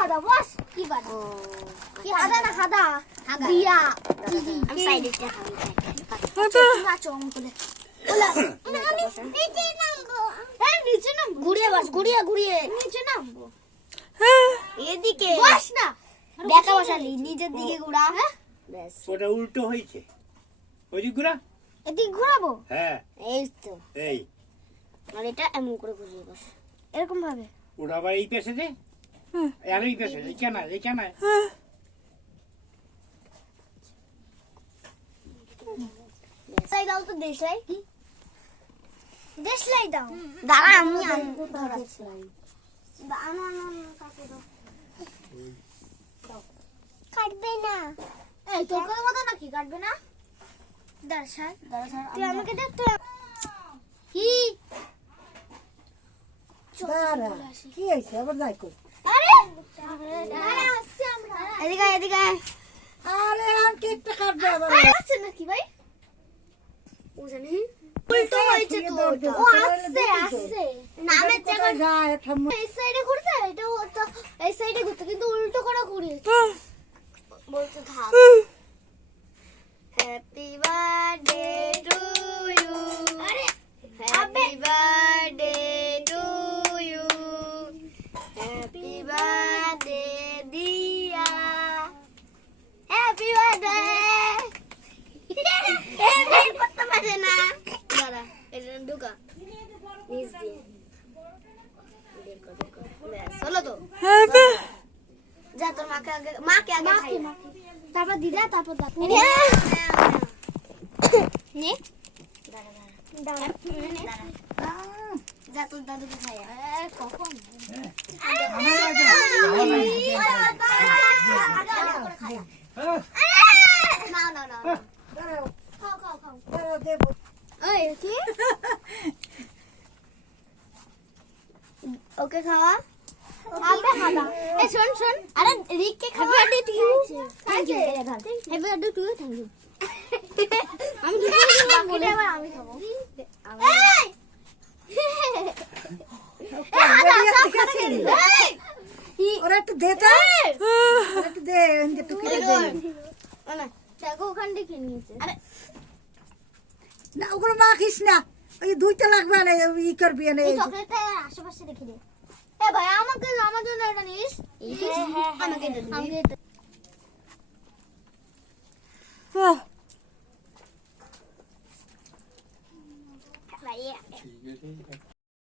হাদা বস কি করে কি হাদা না হাদা দিয়া আমি সাইডে নিচে নামবো ঘুরিয়ে বস ঘুরিয়ে নিচে নামবো এদিকে বস না দেখা বসালি নিজের দিকে ঘোরা ব্যাস ওটা উল্টো হয়েছে ওইদিকে ঘোরা এদিকে ঘোরাবো হ্যাঁ এই তো এই আর এটা এমন করে ঘুরিয়ে বস এরকম ভাবে ওটা আবার এই পেছে দে আর এই পেছে এই কেন দেশলাই দাও তো দেশলাই দাও দাঁড়া আমি ধরাচ্ছি কাটবে না এই তোর কথা মতো নাকি কাটবে না দাঁড়া তুই আমাকে দেখ তুই কি কি হয়েছে আবার যাই কই আরে আসছে আমরা এদিকে আরে আর কেকটা কাটবে আবার আসছে নাকি ভাই ও জানি উল্টো হয়েছে তো ও আসছে নামের জায়গায় যায় এই সাইডে ঘুরতে এটা তো এই সাইডে ঘুরতে কিন্তু উল্টো করে ঘুরিয়ে বলতে থাক হ্যাপি বার্থডে টু ইউ আরে happy birthday to you happy birthday Diya happy birthday এই পত্তা মাঝে না দাঁড়া এটা ঢুকা নিচ দিয়ে চলো তো যা তোর মাকে আগে খাই তারপর দিদা তারপর নে যা তোর দাদুকে খাই কখন না খাও দেবো ওই কি ওকে খাওয়া আবে খাবা এ শোন আরে রিককে খাওয়া দে তুই thank you happy birthday to you thank you আমি বলে আমি খাবো ওরা একটু দে তো একটু দে একটু খেলে দে না দেখো ওখান থেকে নিয়েছে আরে না ওগুলো মাখিস না ওই দুইটা লাগবে না ই করবি না এই চকলেটটা আশেপাশে রেখে দে এ ভাই আমাকে আমার জন্য এটা নিস আমাকে এটা ভাই